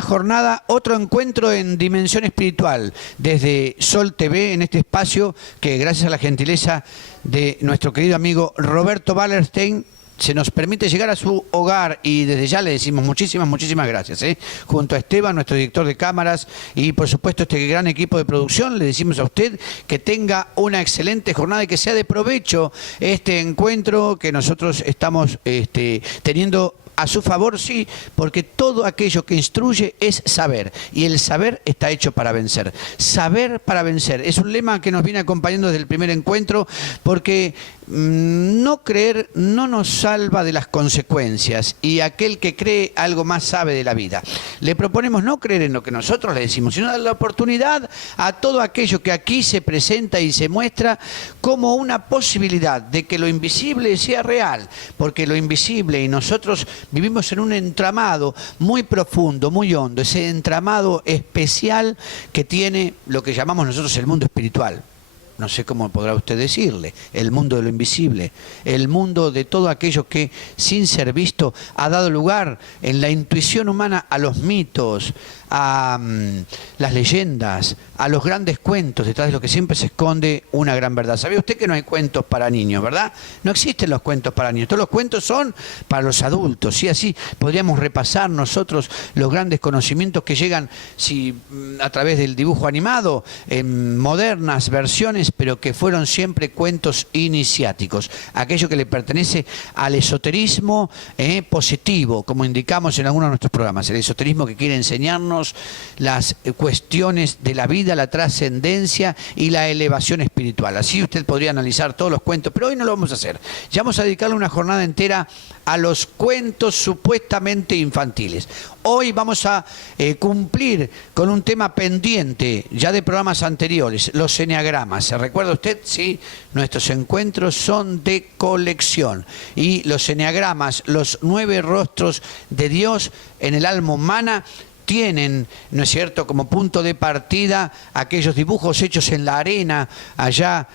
una jornada, otro encuentro en Dimensión Espiritual, desde Sol TV, en este espacio que gracias a la gentileza de nuestro querido amigo Roberto Wallerstein se nos permite llegar a su hogar, y desde ya le decimos muchísimas gracias, junto a Esteban, nuestro director de cámaras, y por supuesto este gran equipo de producción. Le decimos a usted que tenga una excelente jornada y que sea de provecho este encuentro que nosotros estamos teniendo a su favor, sí, porque todo aquello que instruye es saber, y el saber está hecho para vencer. Saber para vencer es un lema que nos viene acompañando desde el primer encuentro, porque no creer no nos salva de las consecuencias, y aquel que cree algo más sabe de la vida. Le proponemos no creer en lo que nosotros le decimos, sino dar la oportunidad a todo aquello que aquí se presenta y se muestra como una posibilidad de que lo invisible sea real, porque lo invisible y nosotros vivimos en un entramado muy profundo, muy hondo, ese entramado especial que tiene lo que llamamos nosotros el mundo espiritual. No sé cómo podrá usted decirle, el mundo de lo invisible, el mundo de todo aquello que, sin ser visto, ha dado lugar en la intuición humana a los mitos, a las leyendas, a los grandes cuentos, detrás de lo que siempre se esconde una gran verdad. ¿Sabía usted que no hay cuentos para niños, verdad? No existen los cuentos para niños, todos los cuentos son para los adultos, y así podríamos repasar nosotros los grandes conocimientos que llegan a través del dibujo animado, en modernas versiones, pero que fueron siempre cuentos iniciáticos, aquello que le pertenece al esoterismo positivo, como indicamos en algunos de nuestros programas, el esoterismo que quiere enseñarnos las cuestiones de la vida, la trascendencia y la elevación espiritual. Así usted podría analizar todos los cuentos, pero hoy no lo vamos a hacer. Ya vamos a dedicarle una jornada entera a los cuentos supuestamente infantiles. Hoy vamos a cumplir con un tema pendiente ya de programas anteriores, los eneagramas. ¿Se recuerda usted? Sí, nuestros encuentros son de colección, y los eneagramas, los 9 rostros de Dios en el alma humana, tienen, ¿no es cierto?, como punto de partida aquellos dibujos hechos en la arena allá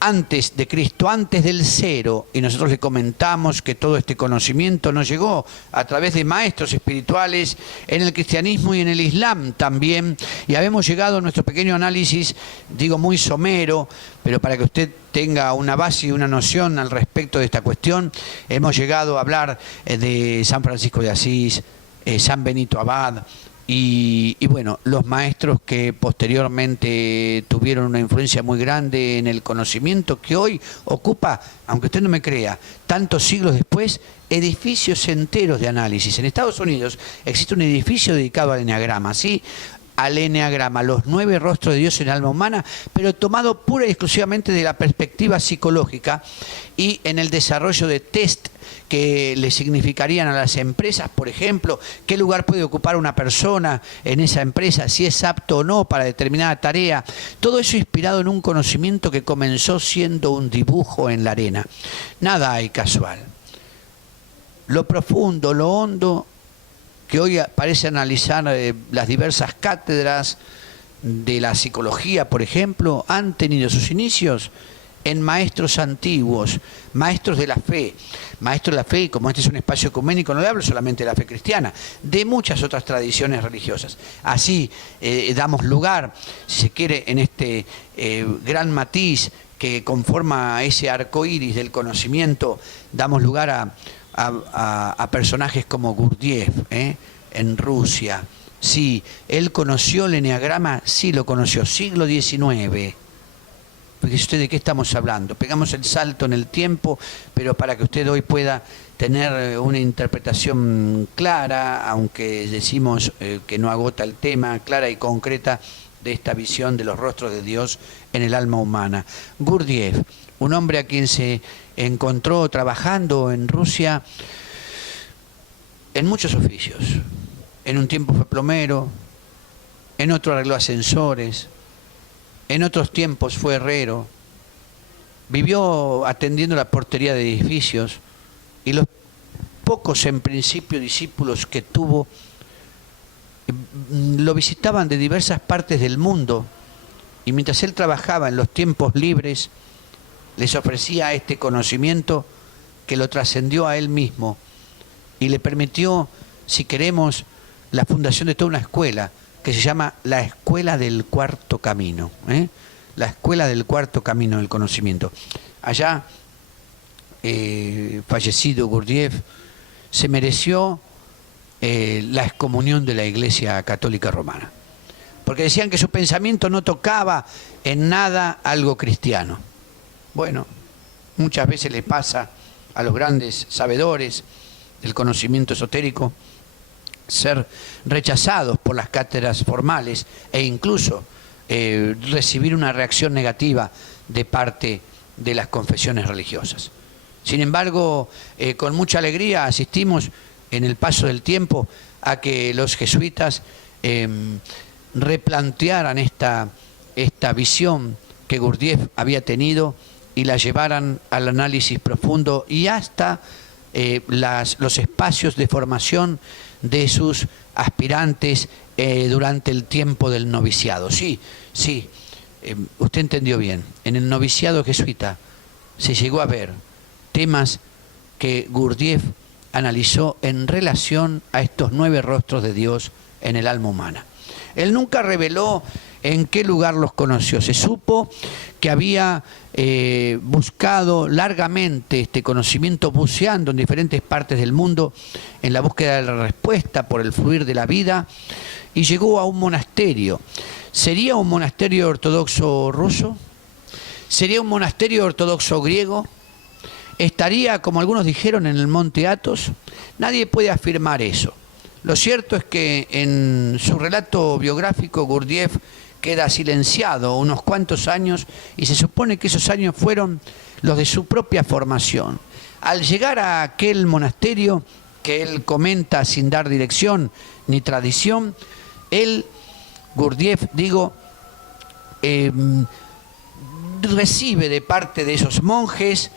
antes de Cristo, antes del cero, y nosotros le comentamos que todo este conocimiento nos llegó a través de maestros espirituales en el cristianismo y en el islam también, y habemos llegado a nuestro pequeño análisis, digo muy somero, pero para que usted tenga una base y una noción al respecto de esta cuestión, hemos llegado a hablar de San Francisco de Asís, San Benito Abad y bueno, los maestros que posteriormente tuvieron una influencia muy grande en el conocimiento que hoy ocupa, aunque usted no me crea, tantos siglos después, edificios enteros de análisis. En Estados Unidos existe un edificio dedicado al eneagrama, ¿sí?, al eneagrama, los 9 rostros de Dios en el alma humana, pero tomado pura y exclusivamente de la perspectiva psicológica y en el desarrollo de test que le significarían a las empresas, por ejemplo, qué lugar puede ocupar una persona en esa empresa, si es apto o no para determinada tarea. Todo eso inspirado en un conocimiento que comenzó siendo un dibujo en la arena. Nada hay casual. Lo profundo, lo hondo, que hoy parece analizar las diversas cátedras de la psicología, por ejemplo, han tenido sus inicios en maestros antiguos, maestros de la fe. Maestros de la fe, y como este es un espacio ecuménico, no le hablo solamente de la fe cristiana, de muchas otras tradiciones religiosas. Así damos lugar, si se quiere, en este gran matiz que conforma ese arco iris del conocimiento, damos lugar a personajes como Gurdjieff, en Rusia. Sí, él conoció el eneagrama, sí lo conoció, siglo XIX. Porque usted, ¿de qué estamos hablando? Pegamos el salto en el tiempo, pero para que usted hoy pueda tener una interpretación clara, aunque decimos que no agota el tema, clara y concreta de esta visión de los rostros de Dios en el alma humana. Gurdjieff, un hombre a quien se encontró trabajando en Rusia en muchos oficios. En un tiempo fue plomero, en otro arregló ascensores, en otros tiempos fue herrero, vivió atendiendo la portería de edificios, y los pocos en principio discípulos que tuvo lo visitaban de diversas partes del mundo, y mientras él trabajaba en los tiempos libres les ofrecía este conocimiento que lo trascendió a él mismo y le permitió, si queremos, la fundación de toda una escuela que se llama la Escuela del Cuarto Camino, la Escuela del Cuarto Camino del Conocimiento. Allá, fallecido Gurdjieff, se mereció la excomunión de la Iglesia Católica Romana, porque decían que su pensamiento no tocaba en nada algo cristiano. Bueno, muchas veces le pasa a los grandes sabedores del conocimiento esotérico ser rechazados por las cátedras formales e incluso recibir una reacción negativa de parte de las confesiones religiosas. Sin embargo, con mucha alegría asistimos en el paso del tiempo a que los jesuitas replantearan esta visión que Gurdjieff había tenido y la llevaran al análisis profundo y hasta los espacios de formación de sus aspirantes durante el tiempo del noviciado. Sí, usted entendió bien. En el noviciado jesuita se llegó a ver temas que Gurdjieff analizó en relación a estos 9 rostros de Dios en el alma humana. Él nunca reveló en qué lugar los conoció. Se supo que había buscado largamente este conocimiento, buceando en diferentes partes del mundo en la búsqueda de la respuesta por el fluir de la vida, y llegó a un monasterio. ¿Sería un monasterio ortodoxo ruso? ¿Sería un monasterio ortodoxo griego? ¿Estaría, como algunos dijeron, en el monte Athos? Nadie puede afirmar eso. Lo cierto es que en su relato biográfico Gurdjieff queda silenciado unos cuantos años y se supone que esos años fueron los de su propia formación. Al llegar a aquel monasterio que él comenta sin dar dirección ni tradición, Gurdjieff, recibe de parte de esos monjes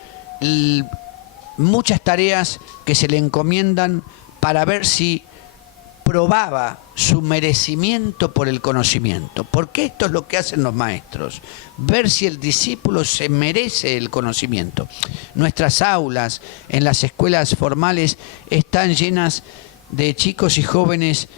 muchas tareas que se le encomiendan para ver si probaba su merecimiento por el conocimiento, porque esto es lo que hacen los maestros, ver si el discípulo se merece el conocimiento. Nuestras aulas en las escuelas formales están llenas de chicos y jóvenes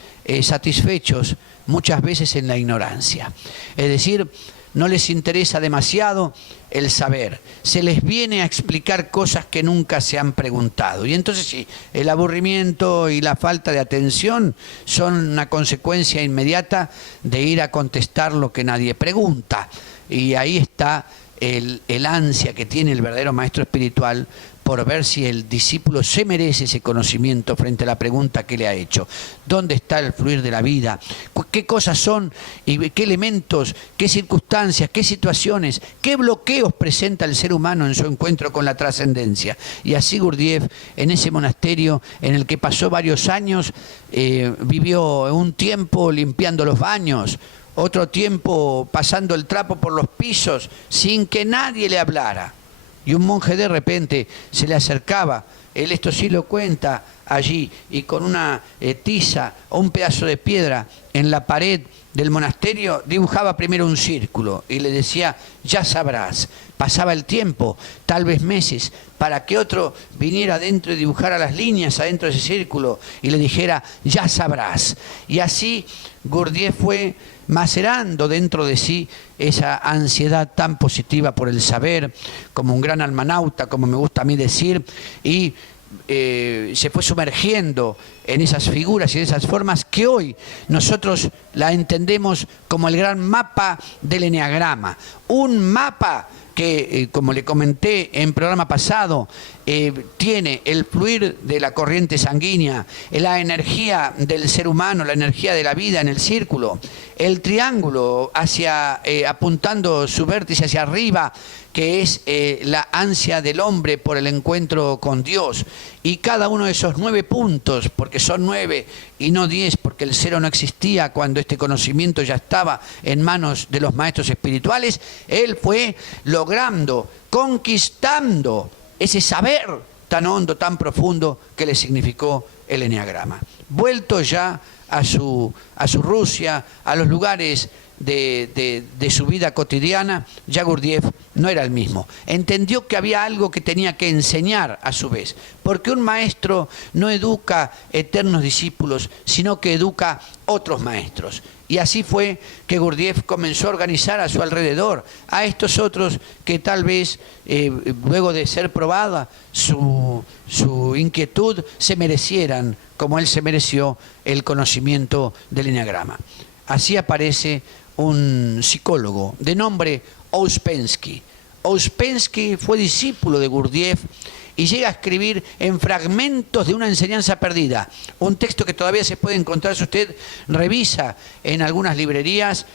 satisfechos muchas veces en la ignorancia, es decir, no les interesa demasiado el saber, se les viene a explicar cosas que nunca se han preguntado, y entonces sí, el aburrimiento y la falta de atención son una consecuencia inmediata de ir a contestar lo que nadie pregunta, y ahí está el ansia que tiene el verdadero maestro espiritual por ver si el discípulo se merece ese conocimiento frente a la pregunta que le ha hecho. ¿Dónde está el fluir de la vida? ¿Qué cosas son y qué elementos, qué circunstancias, qué situaciones, qué bloqueos presenta el ser humano en su encuentro con la trascendencia? Y así Gurdjieff, en ese monasterio en el que pasó varios años, vivió un tiempo limpiando los baños, otro tiempo pasando el trapo por los pisos sin que nadie le hablara. Y un monje de repente se le acercaba, él esto sí lo cuenta allí, y con una tiza o un pedazo de piedra en la pared del monasterio dibujaba primero un círculo y le decía, ya sabrás. Pasaba el tiempo, tal vez meses, para que otro viniera adentro y dibujara las líneas adentro de ese círculo y le dijera, ya sabrás. Y así Gurdjieff fue macerando dentro de sí esa ansiedad tan positiva por el saber, como un gran almanauta, como me gusta a mí decir, y se fue sumergiendo en esas figuras y en esas formas que hoy nosotros la entendemos como el gran mapa del eneagrama. Un mapa que, como le comenté en programa pasado, tiene el fluir de la corriente sanguínea, la energía del ser humano, la energía de la vida en el círculo, el triángulo apuntando su vértice hacia arriba, que es la ansia del hombre por el encuentro con Dios, y cada uno de esos 9 puntos, porque son 9 y no 10, porque el 0 no existía cuando este conocimiento ya estaba en manos de los maestros espirituales, él fue logrando, conquistando ese saber tan hondo, tan profundo que le significó el eneagrama. Vuelto ya a su Rusia, a los lugares de su vida cotidiana, ya Gurdjieff no era el mismo. Entendió que había algo que tenía que enseñar a su vez, porque un maestro no educa eternos discípulos, sino que educa otros maestros. Y así fue que Gurdjieff comenzó a organizar a su alrededor a estos otros que tal vez, luego de ser probada su inquietud, se merecieran, como él se mereció, el conocimiento del eneagrama. Así aparece un psicólogo de nombre Ouspensky. Ouspensky fue discípulo de Gurdjieff y llega a escribir en Fragmentos de una enseñanza perdida, un texto que todavía se puede encontrar si usted revisa en algunas librerías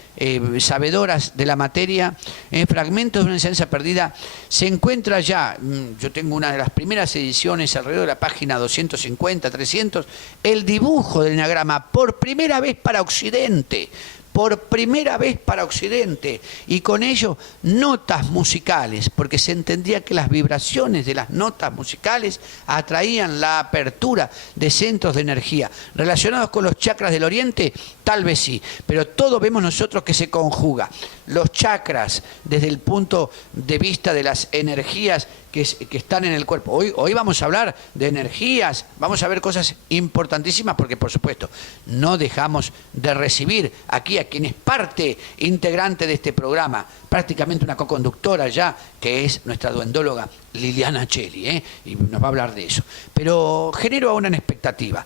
sabedoras de la materia. En Fragmentos de una enseñanza perdida se encuentra ya, yo tengo una de las primeras ediciones alrededor de la página 250, 300, el dibujo del eneagrama por primera vez para Occidente. Por primera vez para Occidente, y con ello notas musicales, porque se entendía que las vibraciones de las notas musicales atraían la apertura de centros de energía. ¿Relacionados con los chakras del oriente? Tal vez sí, pero todo vemos nosotros que se conjuga. Los chakras, desde el punto de vista de las energías que están en el cuerpo. Hoy vamos a hablar de energías, vamos a ver cosas importantísimas porque, por supuesto, no dejamos de recibir aquí a quien es parte integrante de este programa, prácticamente una coconductora ya, que es nuestra duendóloga Liliana Cheli, y nos va a hablar de eso. Pero genero ahora una expectativa.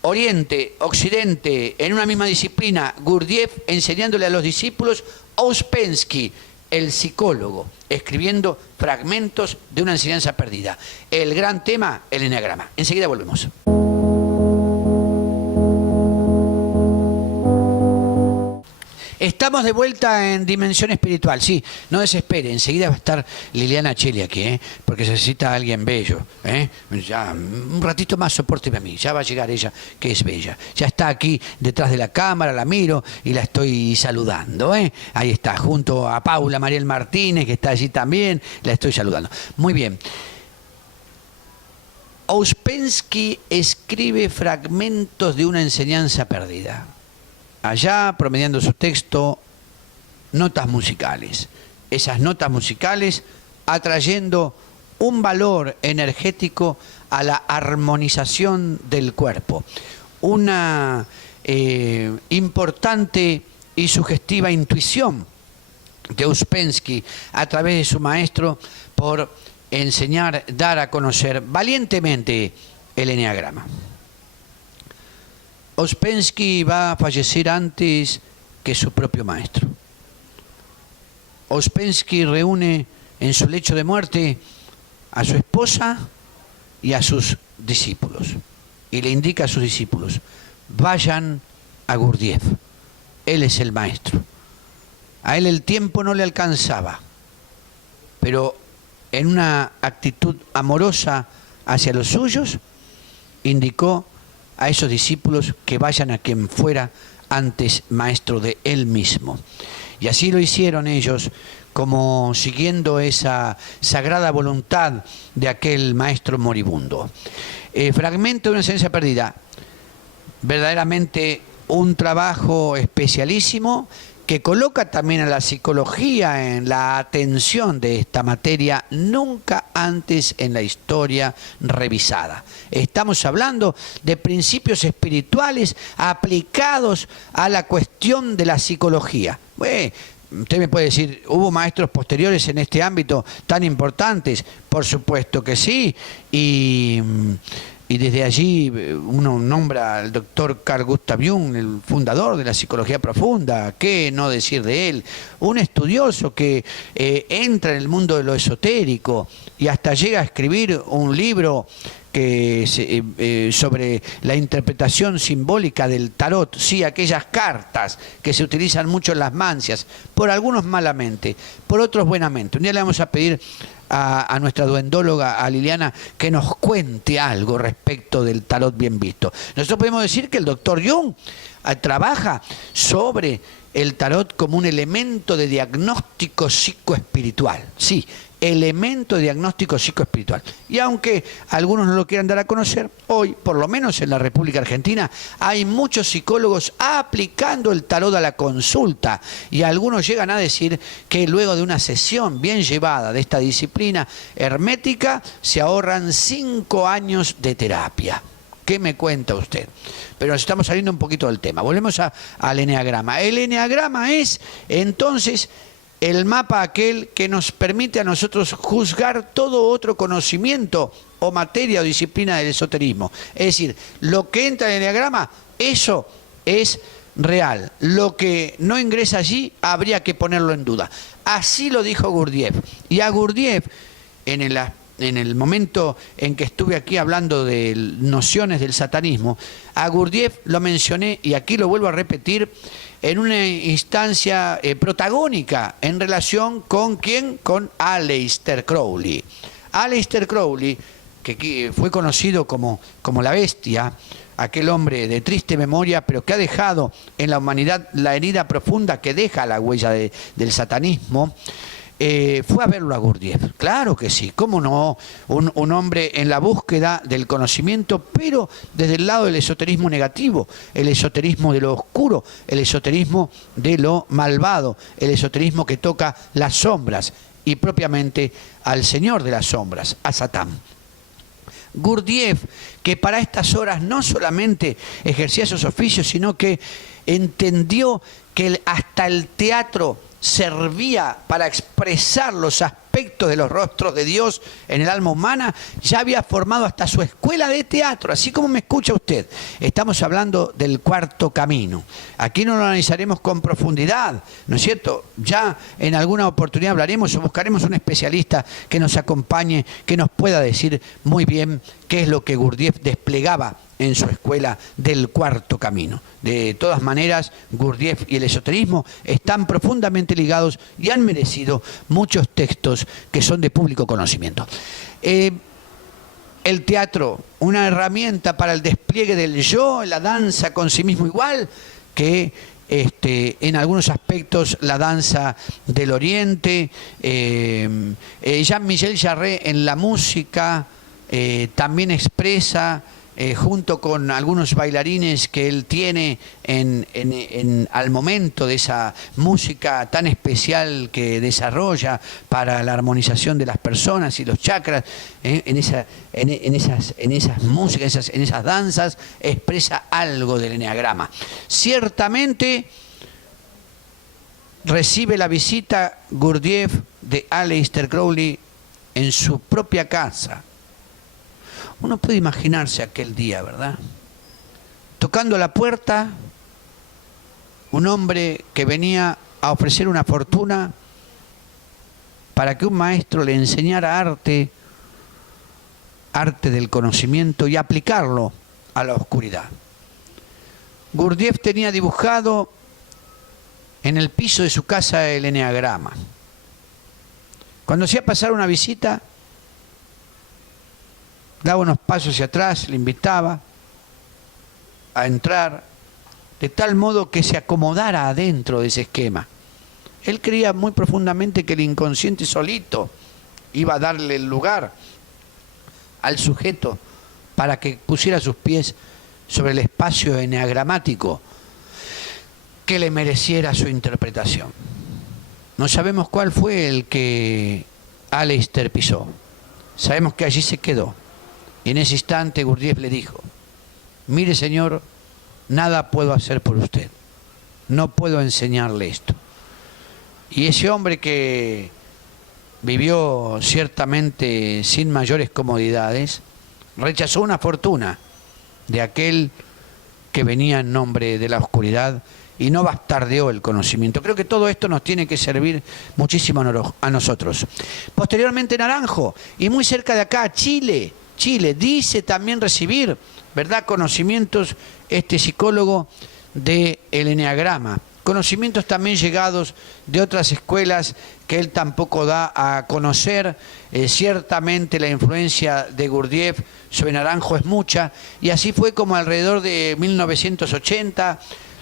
Oriente, Occidente, en una misma disciplina, Gurdjieff enseñándole a los discípulos, Ouspensky, el psicólogo, escribiendo Fragmentos de una enseñanza perdida. El gran tema, el eneagrama. Enseguida volvemos. Estamos de vuelta en Dimensión Espiritual, sí, no desespere, enseguida va a estar Liliana Cheli aquí, porque se necesita a alguien bello, ya, un ratito más sopórteme a mí, ya va a llegar ella, que es bella, ya está aquí detrás de la cámara, la miro y la estoy saludando, ahí está, junto a Paula Mariel Martínez, que está allí también, la estoy saludando. Muy bien. Ouspensky escribe Fragmentos de una enseñanza perdida. Allá, promediando su texto, notas musicales. Esas notas musicales atrayendo un valor energético a la armonización del cuerpo. Una importante y sugestiva intuición de Ouspensky a través de su maestro por enseñar, dar a conocer valientemente el eneagrama. Ouspensky va a fallecer antes que su propio maestro. Ouspensky reúne en su lecho de muerte a su esposa y a sus discípulos. Y le indica a sus discípulos, vayan a Gurdjieff. Él es el maestro. A él el tiempo no le alcanzaba, pero en una actitud amorosa hacia los suyos, indicó a esos discípulos que vayan a quien fuera antes maestro de él mismo. Y así lo hicieron ellos, como siguiendo esa sagrada voluntad de aquel maestro moribundo. Fragmento de una enseñanza perdida, verdaderamente un trabajo especialísimo que coloca también a la psicología en la atención de esta materia nunca antes en la historia revisada. Estamos hablando de principios espirituales aplicados a la cuestión de la psicología. Usted me puede decir, ¿hubo maestros posteriores en este ámbito tan importantes? Por supuesto que sí, y desde allí uno nombra al doctor Carl Gustav Jung, el fundador de la psicología profunda. ¿Qué no decir de él? Un estudioso que entra en el mundo de lo esotérico y hasta llega a escribir un libro sobre la interpretación simbólica del tarot, sí, aquellas cartas que se utilizan mucho en las mancias, por algunos malamente, por otros buenamente. Un día le vamos a pedir a nuestra duendóloga, a Liliana, que nos cuente algo respecto del tarot bien visto. Nosotros podemos decir que el doctor Jung trabaja sobre el tarot como un elemento de diagnóstico psicoespiritual. Sí, elemento de diagnóstico psicoespiritual. Y aunque algunos no lo quieran dar a conocer, hoy, por lo menos en la República Argentina, hay muchos psicólogos aplicando el tarot a la consulta. Y algunos llegan a decir que luego de una sesión bien llevada de esta disciplina hermética, se ahorran 5 años de terapia. ¿Qué me cuenta usted? Pero nos estamos saliendo un poquito del tema. Volvemos al eneagrama. El eneagrama es, entonces, el mapa aquel que nos permite a nosotros juzgar todo otro conocimiento o materia o disciplina del esoterismo. Es decir, lo que entra en el eneagrama, eso es real. Lo que no ingresa allí, habría que ponerlo en duda. Así lo dijo Gurdjieff. Y a Gurdjieff, en el momento en que estuve aquí hablando de nociones del satanismo, a Gurdjieff lo mencioné, y aquí lo vuelvo a repetir, en una instancia protagónica en relación con ¿quién? Con Aleister Crowley. Aleister Crowley, que fue conocido como la bestia, aquel hombre de triste memoria, pero que ha dejado en la humanidad la herida profunda que deja la huella del satanismo, fue a verlo a Gurdjieff. Claro que sí, cómo no, un hombre en la búsqueda del conocimiento, pero desde el lado del esoterismo negativo, el esoterismo de lo oscuro, el esoterismo de lo malvado, el esoterismo que toca las sombras y propiamente al señor de las sombras, a Satán. Gurdjieff, que para estas horas no solamente ejercía esos oficios, sino que entendió que hasta el teatro servía para expresar los aspectos de los rostros de Dios en el alma humana, ya había formado hasta su escuela de teatro, así como me escucha usted. Estamos hablando del cuarto camino. Aquí no lo analizaremos con profundidad, ¿no es cierto? Ya en alguna oportunidad hablaremos o buscaremos un especialista que nos acompañe, que nos pueda decir muy bien qué es lo que Gurdjieff desplegaba en su escuela del cuarto camino. De todas maneras, Gurdjieff y el esoterismo están profundamente ligados y han merecido muchos textos que son de público conocimiento. El teatro, una herramienta para el despliegue del yo, la danza con sí mismo, igual que en algunos aspectos la danza del Oriente, Jean-Michel Jarre en la música también expresa, junto con algunos bailarines que él tiene al momento de esa música tan especial que desarrolla para la armonización de las personas y los chakras, en esas músicas, en esas danzas, expresa algo del eneagrama. Ciertamente recibe la visita Gurdjieff de Aleister Crowley en su propia casa. Uno puede imaginarse aquel día, ¿verdad? Tocando la puerta, un hombre que venía a ofrecer una fortuna para que un maestro le enseñara arte del conocimiento y aplicarlo a la oscuridad. Gurdjieff tenía dibujado en el piso de su casa el eneagrama. Cuando hacía pasar una visita, daba unos pasos hacia atrás, le invitaba a entrar, de tal modo que se acomodara adentro de ese esquema. Él creía muy profundamente que el inconsciente solito iba a darle el lugar al sujeto para que pusiera sus pies sobre el espacio eneagramático que le mereciera su interpretación. No sabemos cuál fue el que Aleister pisó. Sabemos que allí se quedó. Y en ese instante Gurdjieff le dijo: mire, señor, nada puedo hacer por usted. No puedo enseñarle esto. Y ese hombre, que vivió ciertamente sin mayores comodidades, rechazó una fortuna de aquel que venía en nombre de la oscuridad y no bastardeó el conocimiento. Creo que todo esto nos tiene que servir muchísimo a nosotros. Posteriormente Naranjo, y muy cerca de acá, Chile, dice también recibir, ¿verdad?, conocimientos este psicólogo del eneagrama. Conocimientos también llegados de otras escuelas que él tampoco da a conocer. Ciertamente la influencia de Gurdjieff sobre Naranjo es mucha, y así fue como alrededor de 1980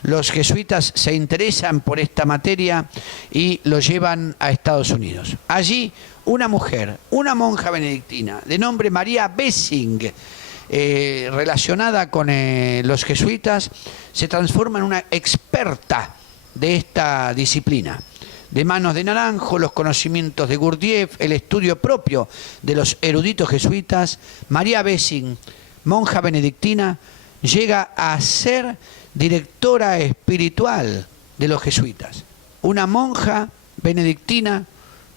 los jesuitas se interesan por esta materia y lo llevan a Estados Unidos. Allí una mujer, una monja benedictina de nombre María Bessing, relacionada con los jesuitas, se transforma en una experta de esta disciplina. De manos de Naranjo, los conocimientos de Gurdjieff, el estudio propio de los eruditos jesuitas, María Bessing, monja benedictina, llega a ser directora espiritual de los jesuitas. Una monja benedictina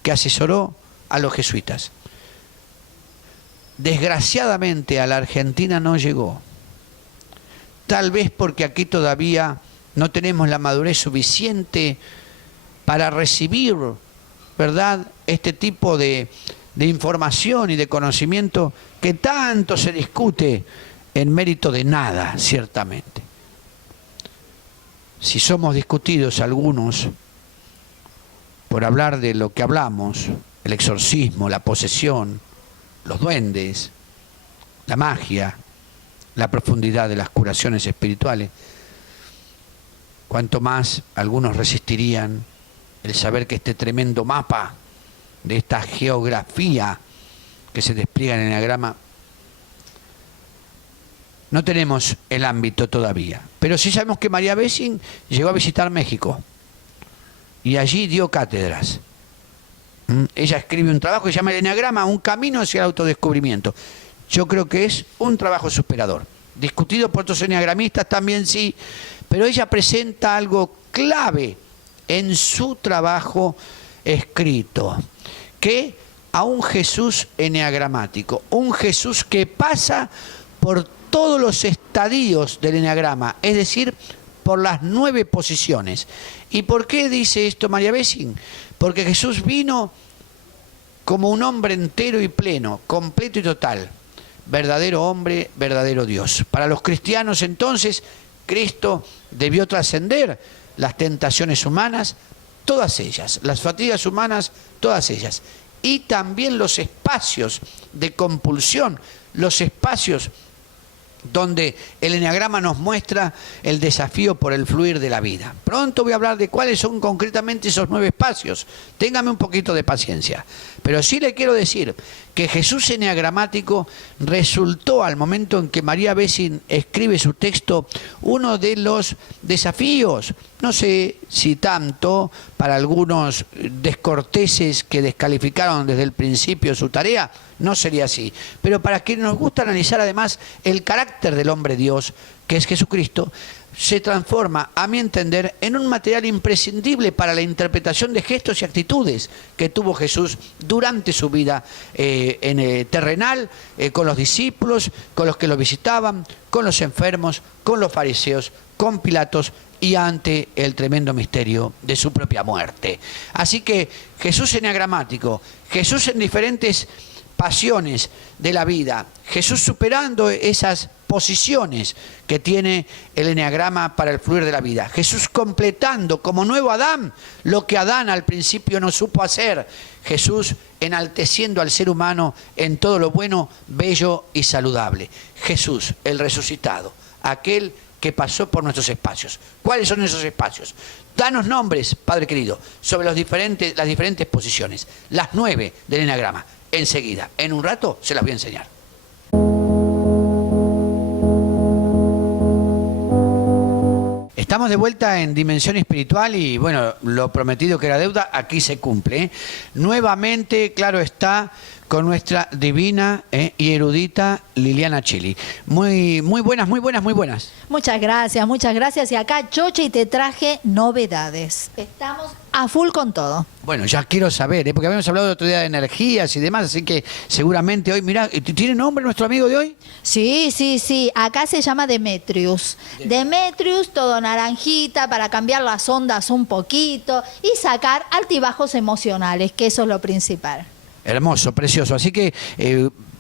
que asesoró a los jesuitas. Desgraciadamente a la Argentina no llegó. Tal vez porque aquí todavía no tenemos la madurez suficiente para recibir, ¿verdad?, este tipo de información y de conocimiento que tanto se discute en mérito de nada, ciertamente. Si somos discutidos algunos por hablar de lo que hablamos, el exorcismo, la posesión, los duendes, la magia, la profundidad de las curaciones espirituales, cuanto más algunos resistirían el saber que este tremendo mapa de esta geografía que se despliega en el enagrama, no tenemos el ámbito todavía. Pero sí sabemos que María Bessing llegó a visitar México y allí dio cátedras. Ella escribe un trabajo que se llama El Enagrama, un camino hacia el autodescubrimiento. Yo creo que es un trabajo superador. Discutido por otros enagramistas también sí, pero ella presenta algo clave en su trabajo escrito, que a un Jesús eneagramático, un Jesús que pasa por todos los estadios del enagrama, es decir, por las 9 posiciones. ¿Y por qué dice esto María Bessing? Porque Jesús vino como un hombre entero y pleno, completo y total, verdadero hombre, verdadero Dios. Para los cristianos entonces, Cristo debió trascender las tentaciones humanas, todas ellas, las fatigas humanas, todas ellas, y también los espacios de compulsión, los espacios donde el enagrama nos muestra el desafío por el fluir de la vida. Pronto voy a hablar de cuáles son concretamente esos 9 espacios. Téngame un poquito de paciencia. Pero sí le quiero decir que Jesús eneagramático resultó, al momento en que María Bessing escribe su texto, uno de los desafíos, no sé si tanto para algunos descorteses que descalificaron desde el principio su tarea, no sería así, pero para quienes nos gusta analizar además el carácter del hombre Dios, que es Jesucristo, se transforma, a mi entender, en un material imprescindible para la interpretación de gestos y actitudes que tuvo Jesús durante su vida terrenal, con los discípulos, con los que lo visitaban, con los enfermos, con los fariseos, con Pilatos y ante el tremendo misterio de su propia muerte. Así que Jesús eneagramático, Jesús en diferentes pasiones de la vida, Jesús superando esas posiciones que tiene el eneagrama para el fluir de la vida, Jesús completando como nuevo Adán lo que Adán al principio no supo hacer, Jesús enalteciendo al ser humano en todo lo bueno, bello y saludable, Jesús el resucitado, aquel que pasó por nuestros espacios. ¿Cuáles son esos espacios? Danos nombres, Padre querido, sobre las diferentes posiciones, las 9 del enagrama. Enseguida, en un rato, se las voy a enseñar. Estamos de vuelta en Dimensión Espiritual y, bueno, lo prometido que era deuda, aquí se cumple, ¿eh? Nuevamente, claro está, con nuestra divina y erudita Liliana Cheli. Muy buenas, muy buenas, muy buenas. Muchas gracias. Y acá, Choche, te traje novedades. Estamos a full con todo. Bueno, ya quiero saber, porque habíamos hablado el otro día de energías y demás, así que seguramente hoy, mirá, ¿tiene nombre nuestro amigo de hoy? Sí. Acá se llama Demetrius. Demetrius, todo naranjita, para cambiar las ondas un poquito y sacar altibajos emocionales, que eso es lo principal. Hermoso, precioso. Así que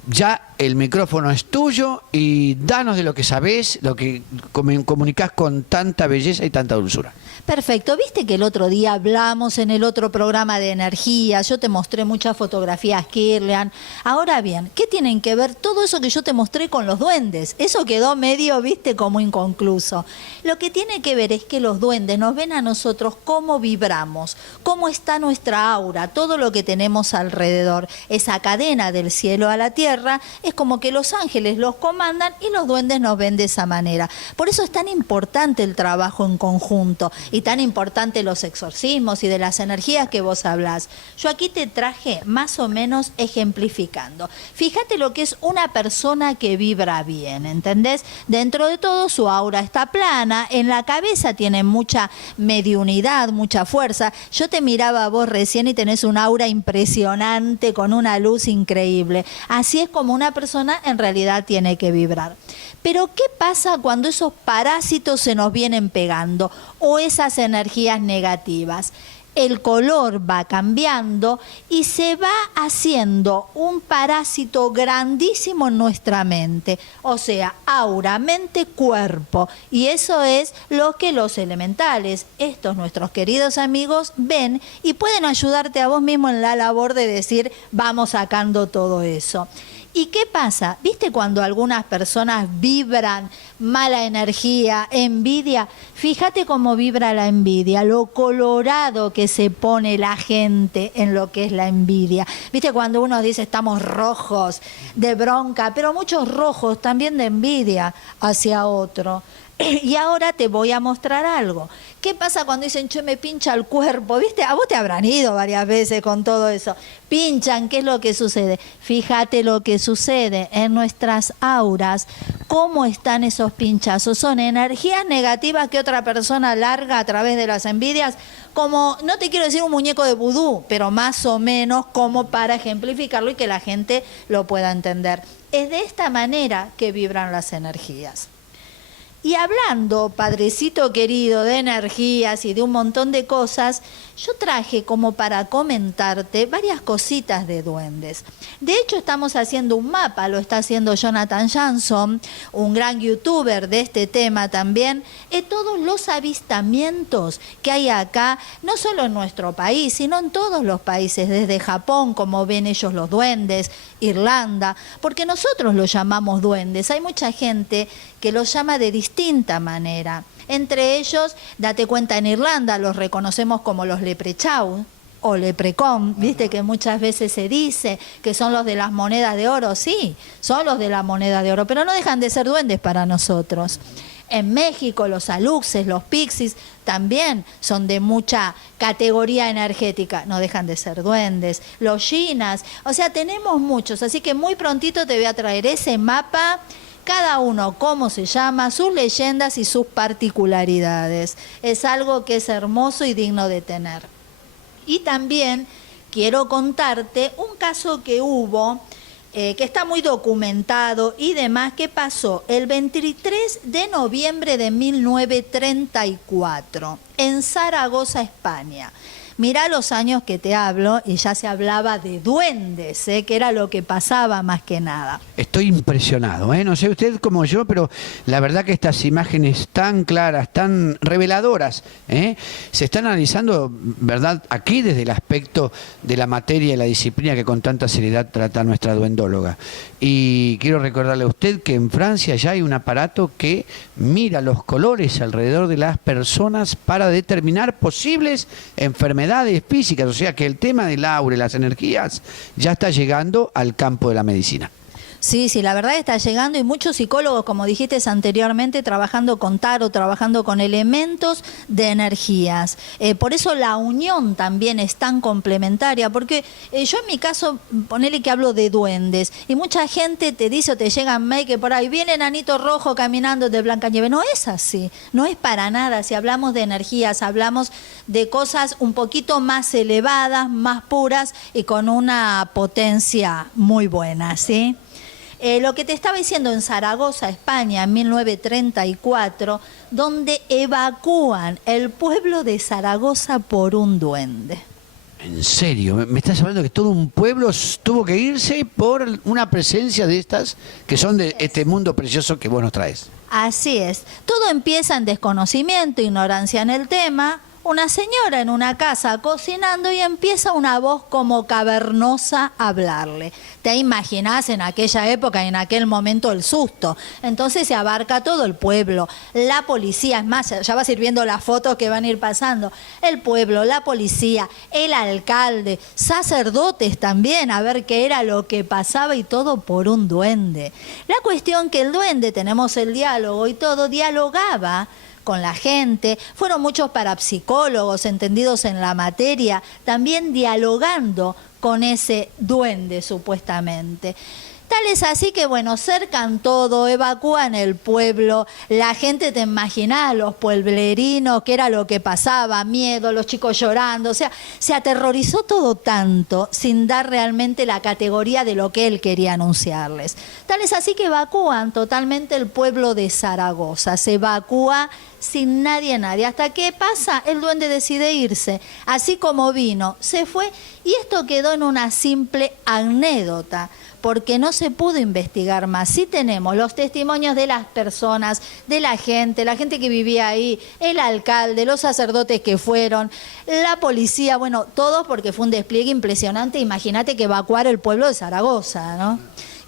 ya el micrófono es tuyo y danos de lo que sabés, lo que comunicás con tanta belleza y tanta dulzura. Perfecto. Viste que el otro día hablamos en el otro programa de energía, yo te mostré muchas fotografías Kirlian. Ahora bien, ¿qué tienen que ver todo eso que yo te mostré con los duendes? Eso quedó medio, viste, como inconcluso. Lo que tiene que ver es que los duendes nos ven a nosotros cómo vibramos, cómo está nuestra aura, todo lo que tenemos alrededor. Esa cadena del cielo a la tierra es como que los ángeles los comandan y los duendes nos ven de esa manera. Por eso es tan importante el trabajo en conjunto y tan importante los exorcismos y de las energías que vos hablás. Yo aquí te traje más o menos ejemplificando. Fíjate lo que es una persona que vibra bien, ¿entendés? Dentro de todo su aura está plana, en la cabeza tiene mucha mediunidad, mucha fuerza. Yo te miraba a vos recién y tenés un aura impresionante con una luz increíble. Así es como una persona en realidad tiene que vibrar. Pero ¿qué pasa cuando esos parásitos se nos vienen pegando o esas energías negativas? El color va cambiando y se va haciendo un parásito grandísimo en nuestra mente, o sea, aura, mente, cuerpo. Y eso es lo que los elementales, estos nuestros queridos amigos, ven y pueden ayudarte a vos mismo en la labor de decir, vamos sacando todo eso. ¿Y qué pasa? ¿Viste cuando algunas personas vibran mala energía, envidia? Fíjate cómo vibra la envidia, lo colorado que se pone la gente en lo que es la envidia. ¿Viste cuando uno dice estamos rojos de bronca, pero muchos rojos también de envidia hacia otro? Y ahora te voy a mostrar algo. ¿Qué pasa cuando dicen, che, me pincha el cuerpo? ¿Viste? A vos te habrán ido varias veces con todo eso. Pinchan, ¿qué es lo que sucede? Fíjate lo que sucede en nuestras auras. ¿Cómo están esos pinchazos? Son energías negativas que otra persona larga a través de las envidias, como, no te quiero decir un muñeco de vudú, pero más o menos como para ejemplificarlo y que la gente lo pueda entender. Es de esta manera que vibran las energías. Y hablando, padrecito querido, de energías y de un montón de cosas, yo traje como para comentarte varias cositas de duendes. De hecho, estamos haciendo un mapa, lo está haciendo Jonathan Jansson, un gran youtuber de este tema también, todos los avistamientos que hay acá, no solo en nuestro país, sino en todos los países, desde Japón, como ven ellos los duendes, Irlanda, porque nosotros los llamamos duendes. Hay mucha gente que los llama de distinta manera. Entre ellos, date cuenta, en Irlanda los reconocemos como los leprechaun o leprecón, viste que muchas veces se dice que son los de las monedas de oro. Sí, son los de la moneda de oro, pero no dejan de ser duendes para nosotros. En México los aluxes, los pixies también son de mucha categoría energética, no dejan de ser duendes. Los chinas, o sea, tenemos muchos, así que muy prontito te voy a traer ese mapa, cada uno cómo se llama, sus leyendas y sus particularidades. Es algo que es hermoso y digno de tener. Y también quiero contarte un caso que hubo, que está muy documentado y demás, que pasó el 23 de noviembre de 1934 en Zaragoza, España. Mirá los años que te hablo y ya se hablaba de duendes, que era lo que pasaba más que nada. Estoy impresionado, no sé usted como yo, pero la verdad que estas imágenes tan claras, tan reveladoras, se están analizando, ¿verdad?, aquí desde el aspecto de la materia y la disciplina que con tanta seriedad trata nuestra duendóloga. Y quiero recordarle a usted que en Francia ya hay un aparato que mira los colores alrededor de las personas para determinar posibles enfermedades físicas, o sea que el tema del aura y las energías ya está llegando al campo de la medicina. Sí, la verdad está llegando y muchos psicólogos, como dijiste anteriormente, trabajando con tarot, trabajando con elementos de energías. Por eso la unión también es tan complementaria, porque yo en mi caso, ponele que hablo de duendes, y mucha gente te dice o te llegan mail que por ahí viene Nanito Rojo caminando de Blancanieves. No es así, no es para nada. Si hablamos de energías, hablamos de cosas un poquito más elevadas, más puras y con una potencia muy buena, ¿sí? Lo que te estaba diciendo en Zaragoza, España, en 1934, donde evacúan el pueblo de Zaragoza por un duende. En serio, me estás hablando que todo un pueblo tuvo que irse por una presencia de estas que son de este mundo precioso que vos nos traes. Así es. Todo empieza en desconocimiento, ignorancia en el tema. Una señora en una casa cocinando y empieza una voz como cavernosa a hablarle. Te imaginás en aquella época y en aquel momento el susto. Entonces se abarca todo el pueblo, la policía, es más, ya vas a ir viendo las fotos que van a ir pasando. El pueblo, la policía, el alcalde, sacerdotes también, a ver qué era lo que pasaba y todo por un duende. La cuestión que el duende, tenemos el diálogo y todo, dialogaba con la gente, fueron muchos parapsicólogos entendidos en la materia, también dialogando con ese duende supuestamente. Tal es así que, bueno, cercan todo, evacúan el pueblo, la gente, te imaginás, los pueblerinos, qué era lo que pasaba, miedo, los chicos llorando, o sea, se aterrorizó todo tanto sin dar realmente la categoría de lo que él quería anunciarles. Tal es así que evacúan totalmente el pueblo de Zaragoza, se evacúa sin nadie, hasta que pasa, el duende decide irse, así como vino, se fue y esto quedó en una simple anécdota, porque no se pudo investigar más. Sí tenemos los testimonios de las personas, de la gente que vivía ahí, el alcalde, los sacerdotes que fueron, la policía, bueno, todos, porque fue un despliegue impresionante. Imagínate que evacuar el pueblo de Zaragoza, ¿no?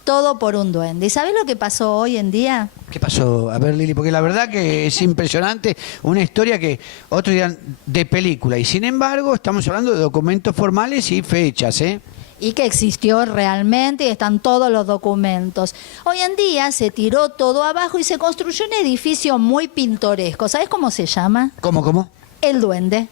Todo por un duende. ¿Y sabés lo que pasó hoy en día? ¿Qué pasó? A ver, Lili, porque la verdad que es impresionante, una historia que otros dirán de película, y sin embargo estamos hablando de documentos formales y fechas, ¿eh? Y que existió realmente y están todos los documentos. Hoy en día se tiró todo abajo y se construyó un edificio muy pintoresco. ¿Sabes cómo se llama? ¿Cómo? El Duende.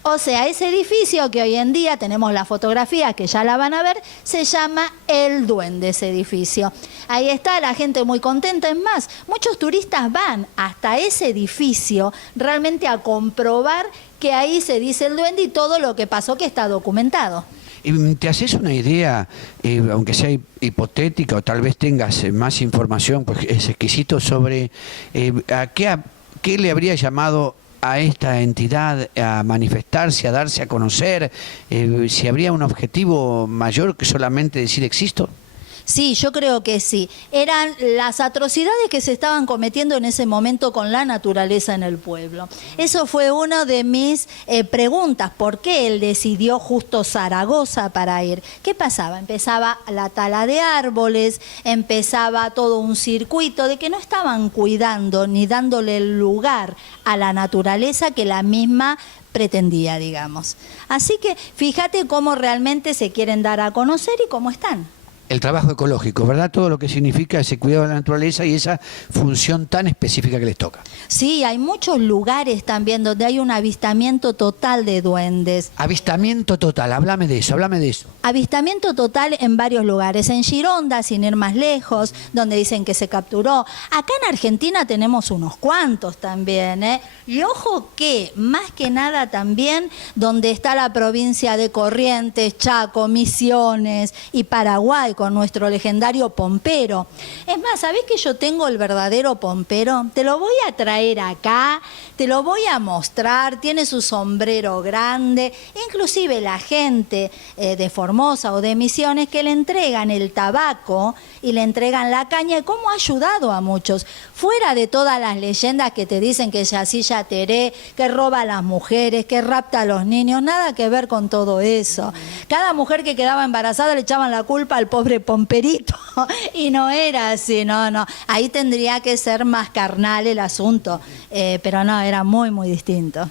O sea, ese edificio que hoy en día tenemos la fotografía, que ya la van a ver, se llama El Duende, ese edificio. Ahí está, la gente muy contenta. Es más, muchos turistas van hasta ese edificio realmente a comprobar que ahí se dice el duende y todo lo que pasó, que está documentado. ¿Te haces una idea, aunque sea hipotética o tal vez tengas más información, pues es exquisito, sobre qué le habría llamado a esta entidad a manifestarse, a darse a conocer, si habría un objetivo mayor que solamente decir existo? Sí, yo creo que sí. Eran las atrocidades que se estaban cometiendo en ese momento con la naturaleza en el pueblo. Eso fue una de mis preguntas. ¿Por qué él decidió justo Zaragoza para ir? ¿Qué pasaba? Empezaba la tala de árboles, empezaba todo un circuito de que no estaban cuidando ni dándole el lugar a la naturaleza que la misma pretendía, digamos. Así que fíjate cómo realmente se quieren dar a conocer y cómo están. El trabajo ecológico, ¿verdad? Todo lo que significa ese cuidado de la naturaleza y esa función tan específica que les toca. Sí, hay muchos lugares también donde hay un avistamiento total de duendes. Avistamiento total, háblame de eso. Avistamiento total en varios lugares. En Gironda, sin ir más lejos, donde dicen que se capturó. Acá en Argentina tenemos unos cuantos también, ¿eh? Y ojo que, más que nada también, donde está la provincia de Corrientes, Chaco, Misiones y Paraguay, con nuestro legendario Pompero. Es más, ¿sabés que yo tengo el verdadero Pompero? Te lo voy a traer acá, te lo voy a mostrar, tiene su sombrero grande, inclusive la gente de Formosa o de Misiones que le entregan el tabaco y le entregan la caña, y cómo ha ayudado a muchos. Fuera de todas las leyendas que te dicen que Yacilla Teré, que roba a las mujeres, que rapta a los niños, nada que ver con todo eso. Cada mujer que quedaba embarazada le echaban la culpa al pobre Pomperito, y no era así, no. Ahí tendría que ser más carnal el asunto, pero no, era muy, muy distinto.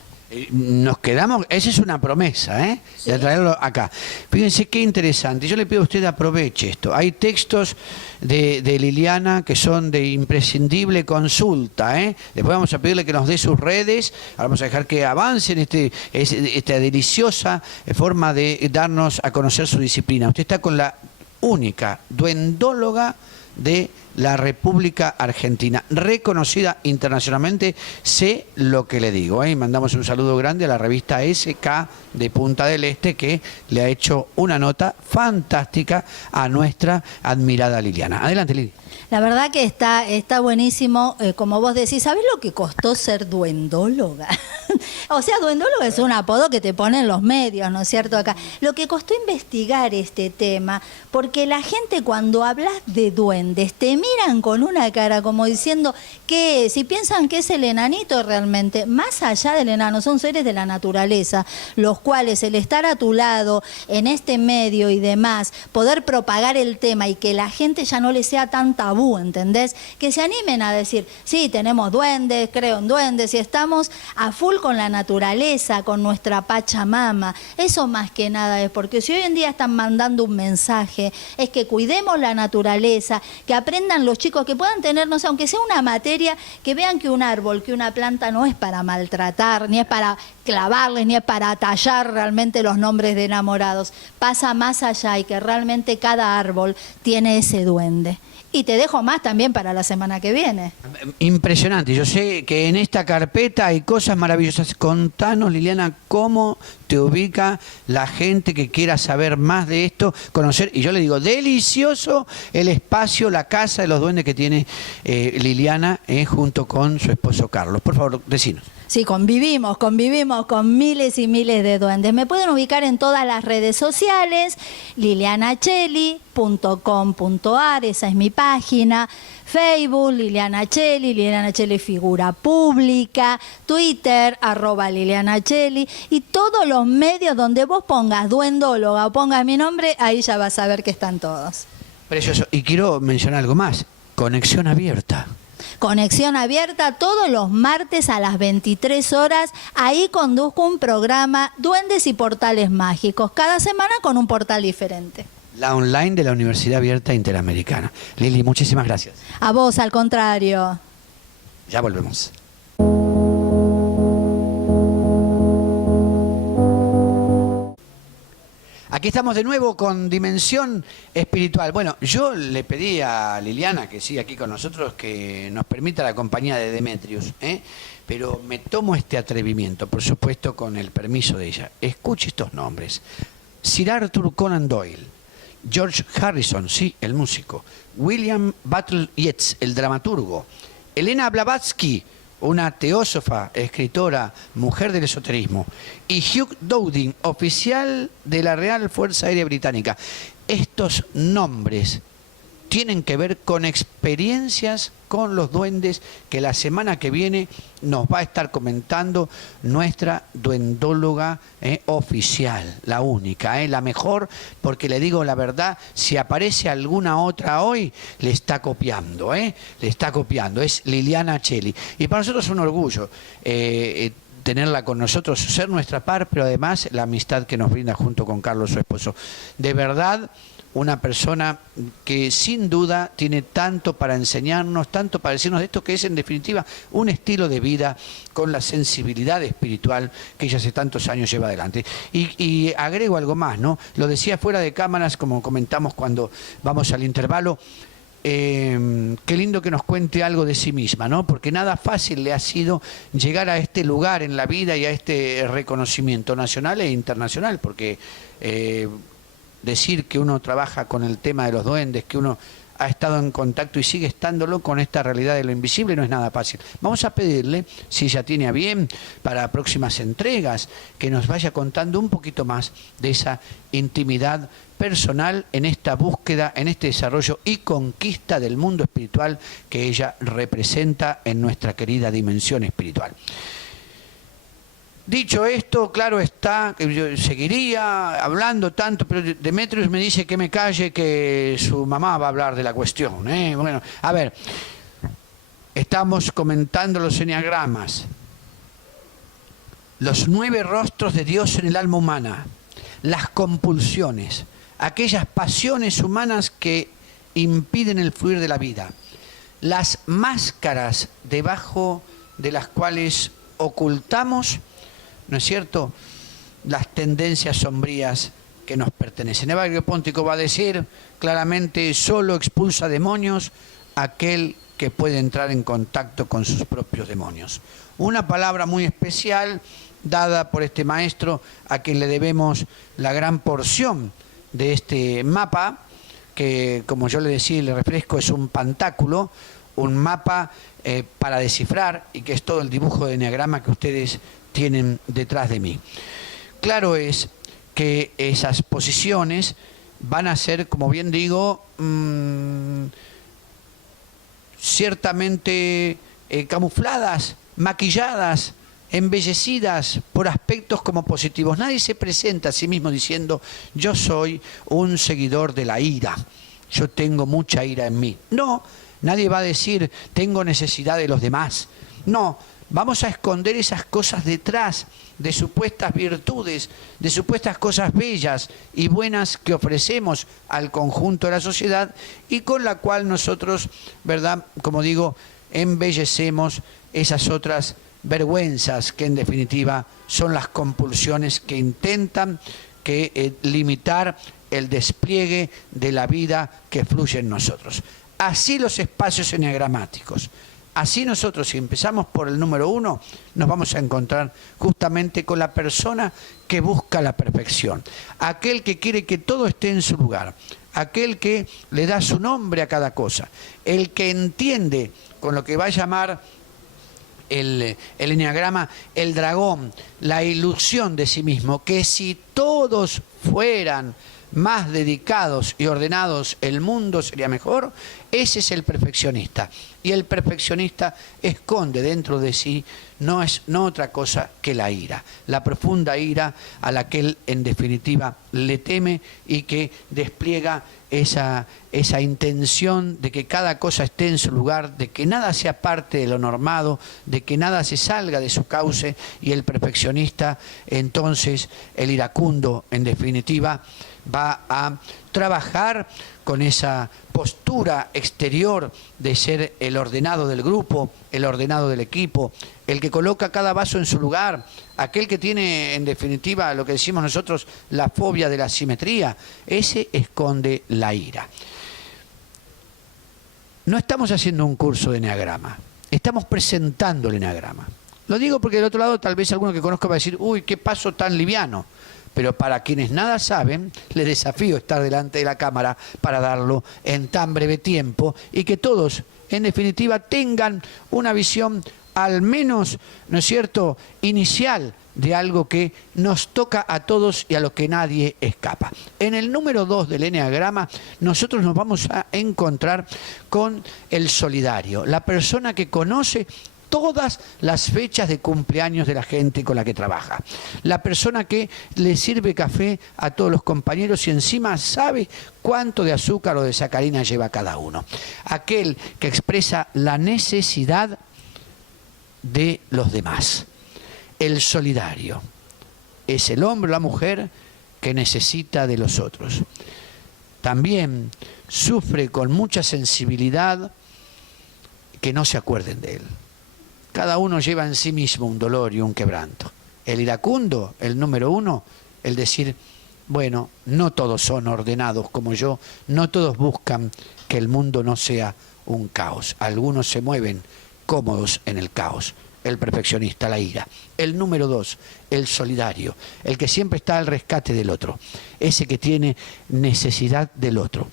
Nos quedamos, esa es una promesa, ¿eh? Sí. De traerlo acá. Fíjense qué interesante. Yo le pido a usted aproveche esto. Hay textos de Liliana que son de imprescindible consulta, ¿eh? Después vamos a pedirle que nos dé sus redes. Ahora vamos a dejar que avancen esta deliciosa forma de darnos a conocer su disciplina. Usted está con la única duendóloga de la República Argentina, reconocida internacionalmente, sé lo que le digo. Y mandamos un saludo grande a la revista SK de Punta del Este, que le ha hecho una nota fantástica a nuestra admirada Liliana. Adelante, Lili. La verdad que está buenísimo, como vos decís. ¿Sabés lo que costó ser duendóloga? O sea, duendóloga es un apodo que te ponen los medios, ¿no es cierto? Acá. Lo que costó investigar este tema, porque la gente cuando hablas de duendes te miran con una cara como diciendo que si piensan que es el enanito realmente, más allá del enano, son seres de la naturaleza, los cuales el estar a tu lado en este medio y demás, poder propagar el tema y que la gente ya no le sea tan tabú, ¿entendés? Que se animen a decir, sí, tenemos duendes, creo en duendes y estamos a full con la naturaleza, con nuestra Pachamama. Eso más que nada es porque si hoy en día están mandando un mensaje, es que cuidemos la naturaleza, que aprendan los chicos, que puedan tener, no sé, aunque sea una materia, que vean que un árbol, que una planta no es para maltratar, ni es para clavarles, ni es para tallar realmente los nombres de enamorados. Pasa más allá y que realmente cada árbol tiene ese duende. Y te dejo más también para la semana que viene. Impresionante. Yo sé que en esta carpeta hay cosas maravillosas. Contanos, Liliana, cómo te ubica la gente que quiera saber más de esto, conocer. Y yo le digo, delicioso el espacio, la casa de los duendes que tiene Liliana junto con su esposo Carlos. Por favor, decinos. Sí, convivimos con miles y miles de duendes. Me pueden ubicar en todas las redes sociales, lilianacheli.com.ar, esa es mi página, Facebook, Liliana Cheli figura pública, Twitter, @LilianaCheli, y todos los medios donde vos pongas duendóloga o pongas mi nombre, ahí ya vas a ver que están todos. Precioso. Y quiero mencionar algo más, conexión abierta. Conexión abierta todos los martes a las 23 horas. Ahí conduzco un programa Duendes y Portales Mágicos, cada semana con un portal diferente. La online de la Universidad Abierta Interamericana. Lili, muchísimas gracias. A vos, al contrario. Ya volvemos. Aquí estamos de nuevo con Dimensión Espiritual. Bueno, yo le pedí a Liliana, que sigue aquí con nosotros, que nos permita la compañía de Demetrius, pero me tomo este atrevimiento, por supuesto, con el permiso de ella. Escuche estos nombres. Sir Arthur Conan Doyle, George Harrison, sí, el músico, William Butler Yeats, el dramaturgo, Elena Blavatsky, una teósofa, escritora, mujer del esoterismo, y Hugh Dowding, oficial de la Real Fuerza Aérea Británica. Estos nombres tienen que ver con experiencias con los duendes que la semana que viene nos va a estar comentando nuestra duendóloga oficial, la única, la mejor, porque le digo la verdad, si aparece alguna otra hoy, le está copiando, le está copiando, es Liliana Cheli. Y para nosotros es un orgullo tenerla con nosotros, ser nuestra par, pero además la amistad que nos brinda junto con Carlos, su esposo. De verdad, una persona que sin duda tiene tanto para enseñarnos, tanto para decirnos de esto, que es en definitiva un estilo de vida con la sensibilidad espiritual que ella hace tantos años lleva adelante. Y agrego algo más, ¿no? Lo decía fuera de cámaras, como comentamos cuando vamos al intervalo, qué lindo que nos cuente algo de sí misma, ¿no? Porque nada fácil le ha sido llegar a este lugar en la vida y a este reconocimiento nacional e internacional, porque decir que uno trabaja con el tema de los duendes, que uno ha estado en contacto y sigue estándolo con esta realidad de lo invisible, no es nada fácil. Vamos a pedirle, si ella tiene a bien, para próximas entregas, que nos vaya contando un poquito más de esa intimidad personal en esta búsqueda, en este desarrollo y conquista del mundo espiritual que ella representa en nuestra querida dimensión espiritual. Dicho esto, claro está, yo seguiría hablando tanto, pero Demetrius me dice que me calle, que su mamá va a hablar de la cuestión. Bueno, a ver, estamos comentando los enneagramas, los 9 rostros de Dios en el alma humana, las compulsiones, aquellas pasiones humanas que impiden el fluir de la vida, las máscaras debajo de las cuales ocultamos, ¿no es cierto?, las tendencias sombrías que nos pertenecen. Evagrio Póntico va a decir claramente, solo expulsa demonios aquel que puede entrar en contacto con sus propios demonios. Una palabra muy especial dada por este maestro a quien le debemos la gran porción de este mapa, que como yo le decía y le refresco, es un pantáculo, un mapa para descifrar, y que es todo el dibujo de eneagrama que ustedes tienen detrás de mí. Claro es que esas posiciones van a ser, como bien digo, ciertamente camufladas, maquilladas, embellecidas por aspectos como positivos. Nadie se presenta a sí mismo diciendo: yo soy un seguidor de la ira, yo tengo mucha ira en mí. No, nadie va a decir: tengo necesidad de los demás. No, vamos a esconder esas cosas detrás de supuestas virtudes, de supuestas cosas bellas y buenas que ofrecemos al conjunto de la sociedad y con la cual nosotros, ¿verdad?, como digo, embellecemos esas otras vergüenzas que en definitiva son las compulsiones que intentan limitar el despliegue de la vida que fluye en nosotros. Así los espacios eneagramáticos. Así nosotros, si empezamos por el número 1, nos vamos a encontrar justamente con la persona que busca la perfección. Aquel que quiere que todo esté en su lugar. Aquel que le da su nombre a cada cosa. El que entiende con lo que va a llamar el eneagrama el dragón, la ilusión de sí mismo, que si todos fueran más dedicados y ordenados, el mundo sería mejor. Ese es el perfeccionista. Y el perfeccionista esconde dentro de sí no otra cosa que la ira, la profunda ira a la que él en definitiva le teme y que despliega esa intención de que cada cosa esté en su lugar, de que nada sea parte de lo normado, de que nada se salga de su cauce. Y el perfeccionista, entonces, el iracundo, en definitiva, va a trabajar con esa postura exterior de ser el ordenado del grupo, el ordenado del equipo, el que coloca cada vaso en su lugar, aquel que tiene en definitiva lo que decimos nosotros la fobia de la simetría. Ese esconde la ira. No estamos haciendo un curso de eneagrama, estamos presentando el eneagrama. Lo digo porque del otro lado tal vez alguno que conozca va a decir: uy, qué paso tan liviano. Pero para quienes nada saben, les desafío estar delante de la cámara para darlo en tan breve tiempo y que todos, en definitiva, tengan una visión al menos, ¿no es cierto?, inicial de algo que nos toca a todos y a lo que nadie escapa. En el número 2 del eneagrama, nosotros nos vamos a encontrar con el solidario, la persona que conoce todas las fechas de cumpleaños de la gente con la que trabaja. La persona que le sirve café a todos los compañeros y encima sabe cuánto de azúcar o de sacarina lleva cada uno. Aquel que expresa la necesidad de los demás. El solidario es el hombre o la mujer que necesita de los otros. También sufre con mucha sensibilidad que no se acuerden de él. Cada uno lleva en sí mismo un dolor y un quebranto. El iracundo, el número 1, el decir: bueno, no todos son ordenados como yo, no todos buscan que el mundo no sea un caos. Algunos se mueven cómodos en el caos. El perfeccionista, la ira. El número 2, el solidario, el que siempre está al rescate del otro, ese que tiene necesidad del otro,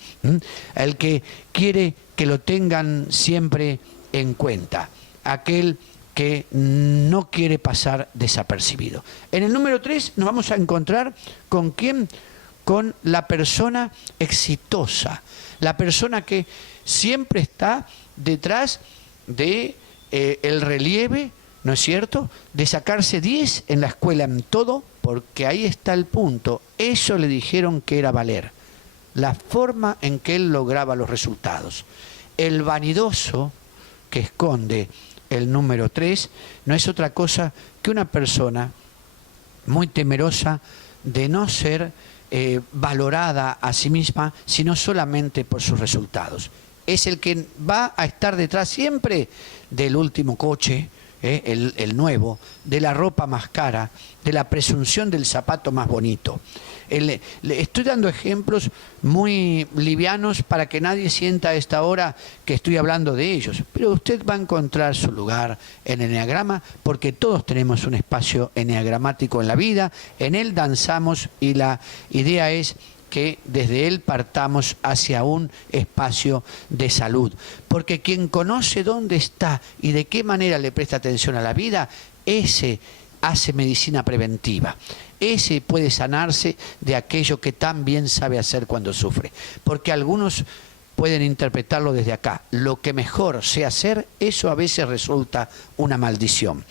el que quiere que lo tengan siempre en cuenta, aquel que no quiere pasar desapercibido. En el número 3 nos vamos a encontrar con ¿quién? Con la persona exitosa, la persona que siempre está detrás de el relieve, ¿no es cierto?, de sacarse 10 en la escuela en todo, porque ahí está el punto. Eso le dijeron que era valer, la forma en que él lograba los resultados. El vanidoso que esconde el número 3 no es otra cosa que una persona muy temerosa de no ser valorada a sí misma, sino solamente por sus resultados. Es el que va a estar detrás siempre del último coche, el nuevo, de la ropa más cara, de la presunción del zapato más bonito. Le estoy dando ejemplos muy livianos para que nadie sienta a esta hora que estoy hablando de ellos, pero usted va a encontrar su lugar en el eneagrama, porque todos tenemos un espacio eneagramático en la vida, en él danzamos y la idea es que desde él partamos hacia un espacio de salud, porque quien conoce dónde está y de qué manera le presta atención a la vida, ese hace medicina preventiva. Ese puede sanarse de aquello que tan bien sabe hacer cuando sufre. Porque algunos pueden interpretarlo desde acá. Lo que mejor sé hacer, eso a veces resulta una maldición.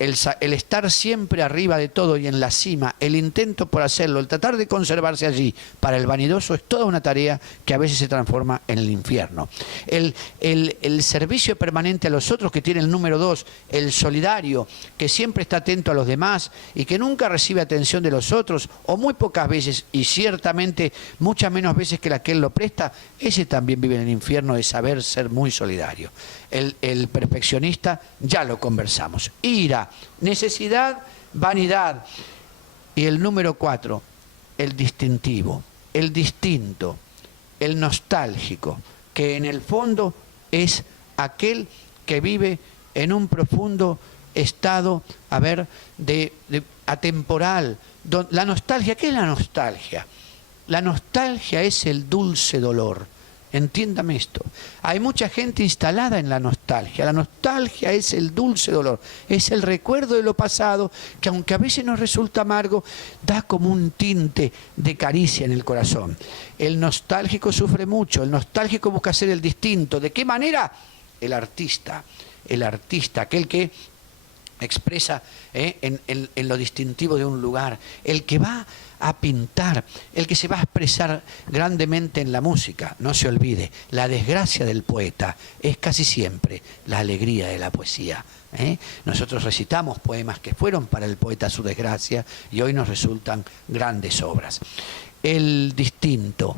El estar siempre arriba de todo y en la cima, el intento por hacerlo, el tratar de conservarse allí para el vanidoso es toda una tarea que a veces se transforma en el infierno. El servicio permanente a los otros, que tiene el número 2, el solidario, que siempre está atento a los demás y que nunca recibe atención de los otros, o muy pocas veces, y ciertamente muchas menos veces que la que él lo presta, ese también vive en el infierno de saber ser muy solidario. El perfeccionista, ya lo conversamos. Ira, necesidad, vanidad. Y el número 4, el distintivo, el distinto, el nostálgico, que en el fondo es aquel que vive en un profundo estado, atemporal. La nostalgia, ¿qué es la nostalgia? La nostalgia es el dulce dolor. Entiéndame esto. Hay mucha gente instalada en la nostalgia. La nostalgia es el dulce dolor. Es el recuerdo de lo pasado que, aunque a veces nos resulta amargo, da como un tinte de caricia en el corazón. El nostálgico sufre mucho. El nostálgico busca ser el distinto. ¿De qué manera? El artista, aquel que expresa en lo distintivo de un lugar, el que va a pintar, el que se va a expresar grandemente en la música. No se olvide, la desgracia del poeta es casi siempre la alegría de la poesía. Nosotros recitamos poemas que fueron para el poeta su desgracia y hoy nos resultan grandes obras. El distinto,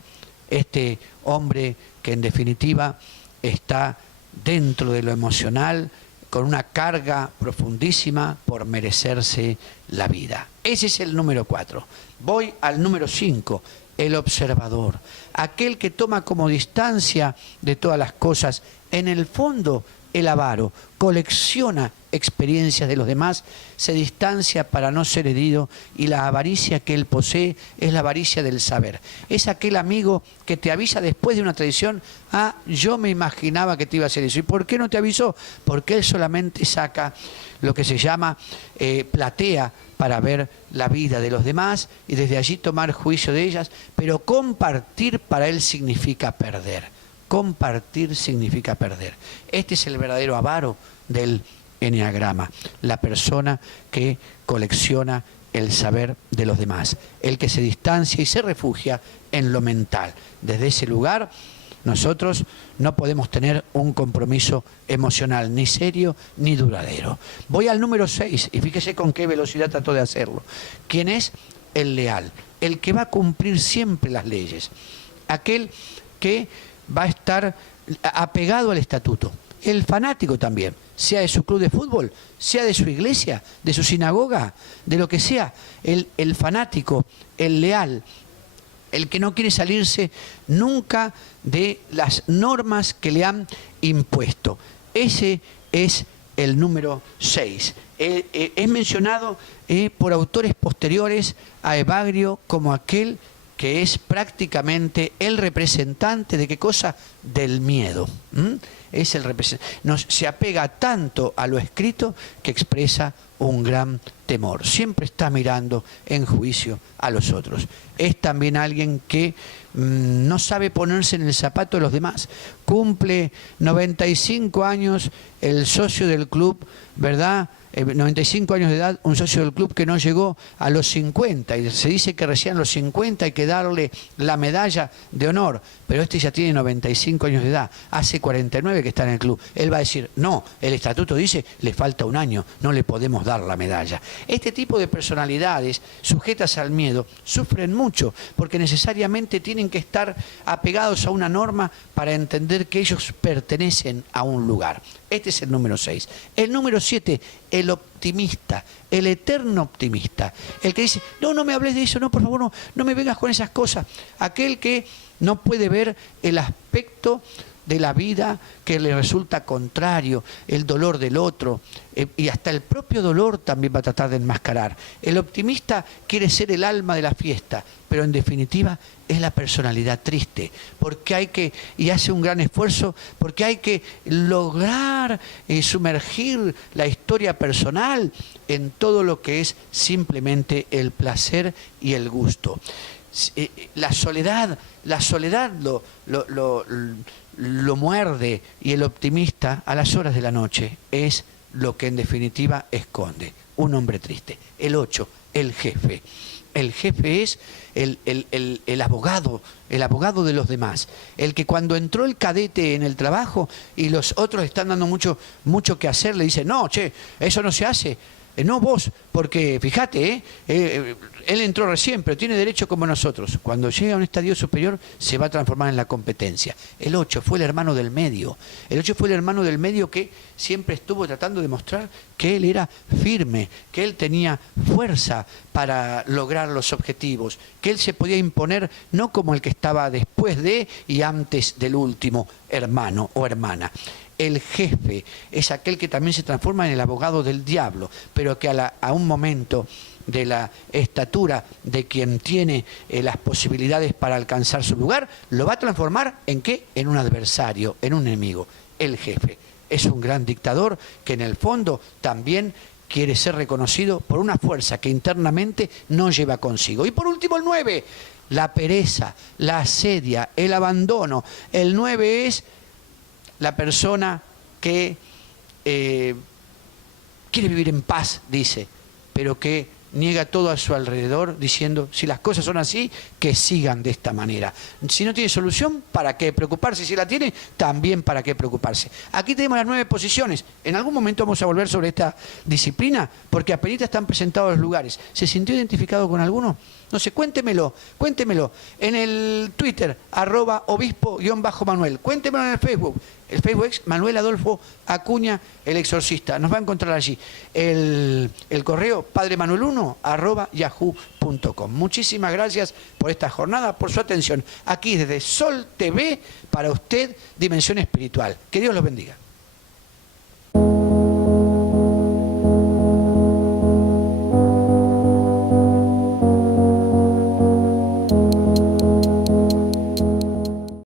este hombre que en definitiva está dentro de lo emocional, con una carga profundísima por merecerse la vida. Ese es el número 4. Voy al número 5, el observador, aquel que toma como distancia de todas las cosas. En el fondo, el avaro colecciona experiencias de los demás, se distancia para no ser herido, y la avaricia que él posee es la avaricia del saber. Es aquel amigo que te avisa después de una traición: ah, yo me imaginaba que te iba a hacer eso. ¿Y por qué no te avisó? Porque él solamente saca lo que se llama platea para ver la vida de los demás y desde allí tomar juicio de ellas, pero compartir para él significa perder. Compartir significa perder. Este es el verdadero avaro del eneagrama, la persona que colecciona el saber de los demás, el que se distancia y se refugia en lo mental. Desde ese lugar nosotros no podemos tener un compromiso emocional ni serio ni duradero. Voy al número 6 y fíjese con qué velocidad trato de hacerlo. ¿Quién es? El leal, el que va a cumplir siempre las leyes, aquel que va a estar apegado al estatuto. El fanático también, sea de su club de fútbol, sea de su iglesia, de su sinagoga, de lo que sea. El fanático, el leal, el que no quiere salirse nunca de las normas que le han impuesto. Ese es el número 6. Es mencionado por autores posteriores a Evagrio como aquel que es prácticamente el representante de ¿qué cosa? Del miedo. Es el representante. Se apega tanto a lo escrito que expresa un gran temor. Siempre está mirando en juicio a los otros. Es también alguien que no sabe ponerse en el zapato de los demás. Cumple 95 años el socio del club, ¿verdad? 95 años de edad, un socio del club que no llegó a los 50, y se dice que recién a los 50 hay que darle la medalla de honor, pero este ya tiene 95 años de edad, hace 49 que está en el club. Él va a decir, no, el estatuto dice, le falta un año, no le podemos dar la medalla. Este tipo de personalidades sujetas al miedo sufren mucho, porque necesariamente tienen que estar apegados a una norma para entender que ellos pertenecen a un lugar. Este es el número 6. El número 7, el optimista, el eterno optimista. El que dice, no, no me hables de eso, no, por favor, no me vengas con esas cosas. Aquel que no puede ver el aspecto de la vida que le resulta contrario, el dolor del otro, y hasta el propio dolor también va a tratar de enmascarar. El optimista quiere ser el alma de la fiesta, pero en definitiva es la personalidad triste, porque hay que, y hace un gran esfuerzo, porque hay que lograr sumergir la historia personal en todo lo que es simplemente el placer y el gusto. La soledad lo muerde, y el optimista a las horas de la noche es lo que en definitiva esconde un hombre triste. El 8, el jefe. El jefe es el abogado de los demás. El que cuando entró el cadete en el trabajo y los otros están dando mucho que hacer, le dice, no, che, eso no se hace. No vos, porque fíjate, él entró recién, pero tiene derecho como nosotros. Cuando llega a un estadio superior se va a transformar en la competencia. El 8 fue el hermano del medio. El 8 fue el hermano del medio que siempre estuvo tratando de mostrar que él era firme, que él tenía fuerza para lograr los objetivos, que él se podía imponer no como el que estaba después de y antes del último hermano o hermana. El jefe es aquel que también se transforma en el abogado del diablo, pero que a un momento de la estatura de quien tiene las posibilidades para alcanzar su lugar, lo va a transformar ¿en qué? En un adversario, en un enemigo. El jefe es un gran dictador que en el fondo también quiere ser reconocido por una fuerza que internamente no lleva consigo. Y por último el 9, la pereza, la asedia, el abandono. El 9 es la persona que quiere vivir en paz, dice, pero que niega todo a su alrededor diciendo, si las cosas son así, que sigan de esta manera. Si no tiene solución, ¿para qué preocuparse? Si la tiene, también para qué preocuparse. Aquí tenemos las 9 posiciones. En algún momento vamos a volver sobre esta disciplina, porque apenas están presentados los lugares. ¿Se sintió identificado con alguno? No sé, cuéntemelo. En el Twitter, @obispo_Manuel. Cuéntemelo en el Facebook. El Facebook es Manuel Adolfo Acuña, el exorcista. Nos va a encontrar allí. El correo padremanuel1@yahoo.com. Muchísimas gracias por esta jornada, por su atención. Aquí desde Sol TV, para usted, Dimensión Espiritual. Que Dios los bendiga.